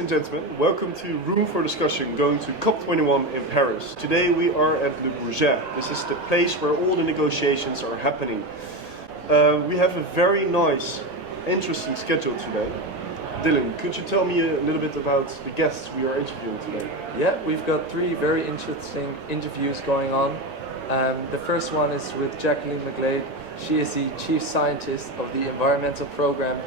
and gentlemen, welcome to Room for Discussion going to COP21 in Paris. Today we are at Le Bourget. This is the place where all the negotiations are happening. We have a very nice, interesting schedule today. Dylan, could you tell me a little bit about the guests we are interviewing today? Yeah, we've got three very interesting interviews going on. The first one is with Jacqueline McGlade. She is the Chief Scientist of the Environmental Program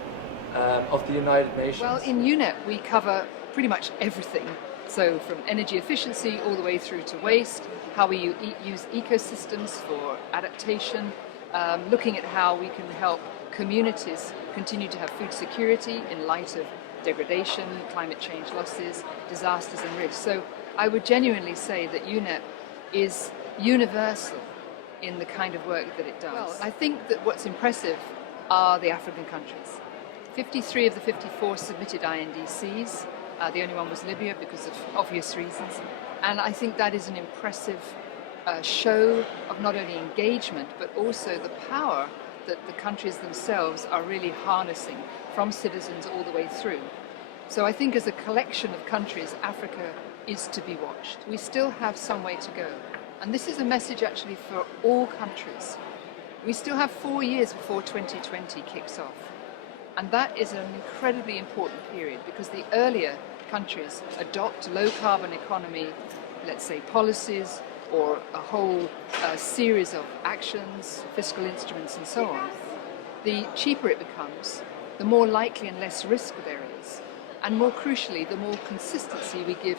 of the United Nations. Well, in UNEP we cover pretty much everything. So from energy efficiency all the way through to waste, how we use ecosystems for adaptation, looking at how we can help communities continue to have food security in light of degradation, climate change losses, disasters and risks. So I would genuinely say that UNEP is universal in the kind of work that it does. Well, I think that what's impressive are the African countries. 53 of the 54 submitted INDCs. The only one was Libya because of obvious reasons. And I think that is an impressive show of not only engagement, but also the power that the countries themselves are really harnessing from citizens all the way through. So I think as a collection of countries, Africa is to be watched. We still have some way to go. And this is a message actually for all countries. We still have 4 years before 2020 kicks off. And that is an incredibly important period because the earlier countries adopt low carbon economy, let's say policies, or a whole series of actions, fiscal instruments and so on, the cheaper it becomes, the more likely and less risk there is. And more crucially, the more consistency we give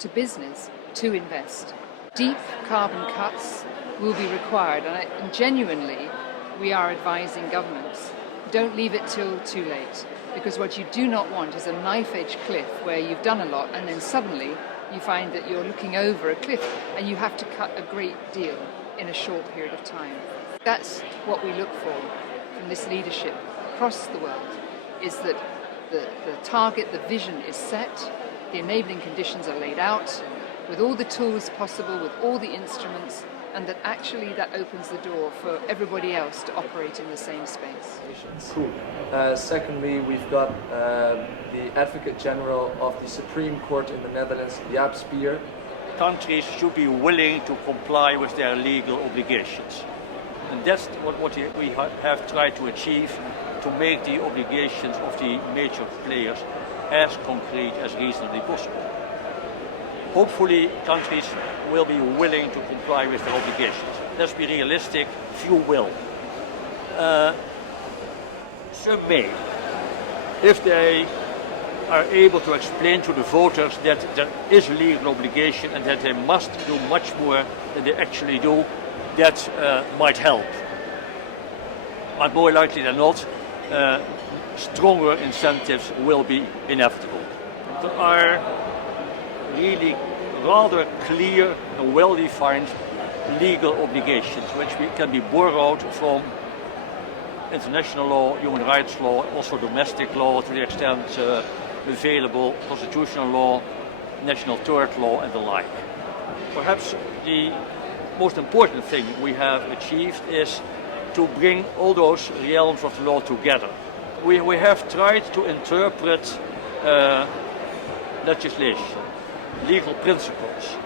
to business to invest. Deep carbon cuts will be required, and genuinely we are advising governments, don't leave it till too late, because what you do not want is a knife-edge cliff where you've done a lot and then suddenly you find that you're looking over a cliff and you have to cut a great deal in a short period of time. That's what we look for from this leadership across the world, is that the target, the vision is set, the enabling conditions are laid out, with all the tools possible, with all the instruments, and that actually that opens the door for everybody else to operate in the same space. Cool. Secondly, we've got the Advocate-General of the Supreme Court in the Netherlands, Jaap Spier. Countries should be willing to comply with their legal obligations. And that's what we have tried to achieve, to make the obligations of the major players as concrete as reasonably possible. Hopefully, countries will be willing to comply with their obligations. Let's be realistic, few will. Some may, if they are able to explain to the voters that there is a legal obligation and that they must do much more than they actually do, that might help. But more likely than not, stronger incentives will be inevitable. There are really rather clear and well-defined legal obligations which can be borrowed from international law, human rights law, also domestic law to the extent available, constitutional law, national tort law and the like. Perhaps the most important thing we have achieved is to bring all those realms of the law together. We have tried to interpret legislation, legal principles,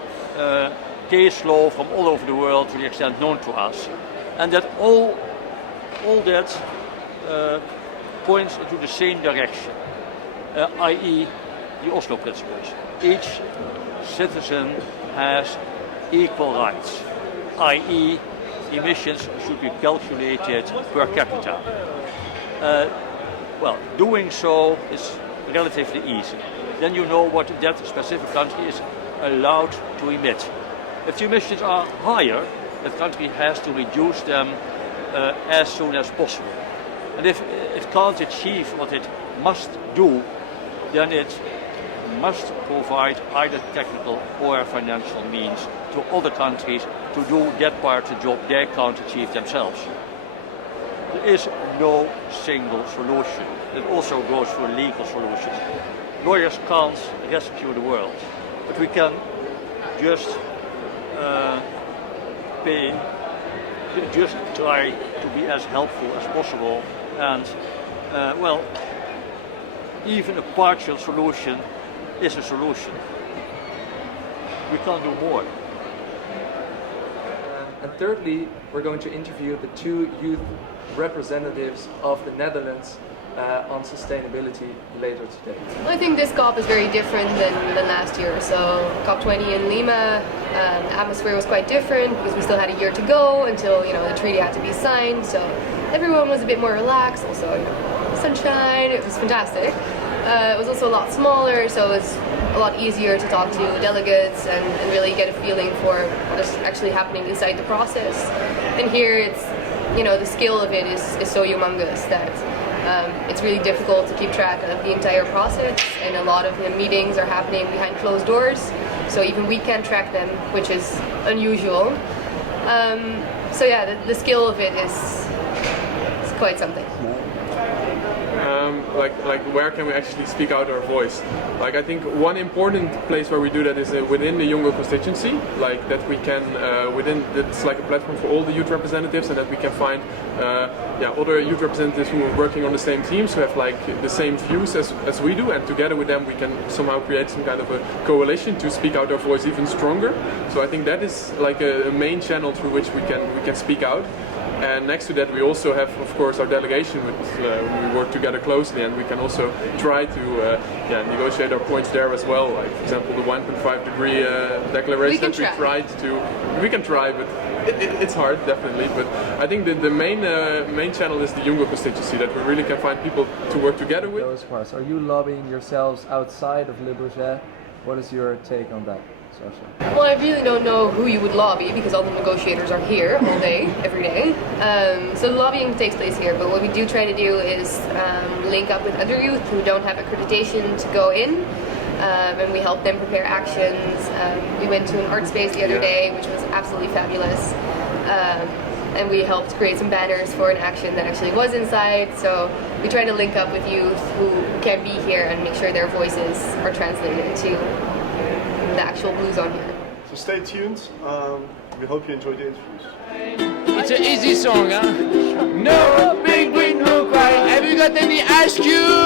case law from all over the world to the extent known to us, and that all that points into the same direction, i.e. the Oslo Principles. Each citizen has equal rights, i.e. emissions should be calculated per capita. Well, doing so is relatively easy. Then you know what that specific country is allowed to emit. If the emissions are higher, that country has to reduce them as soon as possible. And if it can't achieve what it must do, then it must provide either technical or financial means to other countries to do that part of the job they can't achieve themselves. There is no single solution. It also goes for legal solutions. Lawyers can't rescue the world, but we can just try to be as helpful as possible, and well, even a partial solution is a solution. We can't do more. And thirdly, we're going to interview the 2 youth representatives of the Netherlands on sustainability later today. Well, I think this COP is very different than last year. So COP20 in Lima, the atmosphere was quite different because we still had a year to go until the treaty had to be signed. So everyone was a bit more relaxed. Also, sunshine. It was fantastic. It was also a lot smaller, so it was a lot easier to talk to delegates and really get a feeling for what is actually happening inside the process. And here, it's the scale of it is so humongous that. It's really difficult to keep track of the entire process, and a lot of the meetings are happening behind closed doors, so even we can't track them, which is unusual. So yeah, the scale of it is quite something. Like where can we actually speak out our voice? Like I think one important place where we do that is within the Jungo constituency, like that we can it's like a platform for all the youth representatives, and that we can find other youth representatives who are working on the same teams, who have like the same views as we do, and together with them we can somehow create some kind of a coalition to speak out our voice even stronger. So I think that is like a main channel through which we can speak out. And next to that, we also have, of course, our delegation with we work together closely, and we can also try to negotiate our points there as well. Like, for example, the 1.5 degree declaration we can try, but it's hard, definitely. But I think the main channel is the Jungo constituency, that we really can find people to work together with. Those parts. Are you lobbying yourselves outside of Le Bourget? What is your take on that? Well, I really don't know who you would lobby because all the negotiators are here all day, every day. So lobbying takes place here, but what we do try to do is link up with other youth who don't have accreditation to go in, and we help them prepare actions. We went to an art space the other day, which was absolutely fabulous. And we helped create some banners for an action that actually was inside. So we try to link up with youth who can be here and make sure their voices are translated into the actual blues on here. So stay tuned. We hope you enjoyed the interviews. It's an easy song, huh? No big win, no cry. Have you got any ice cube?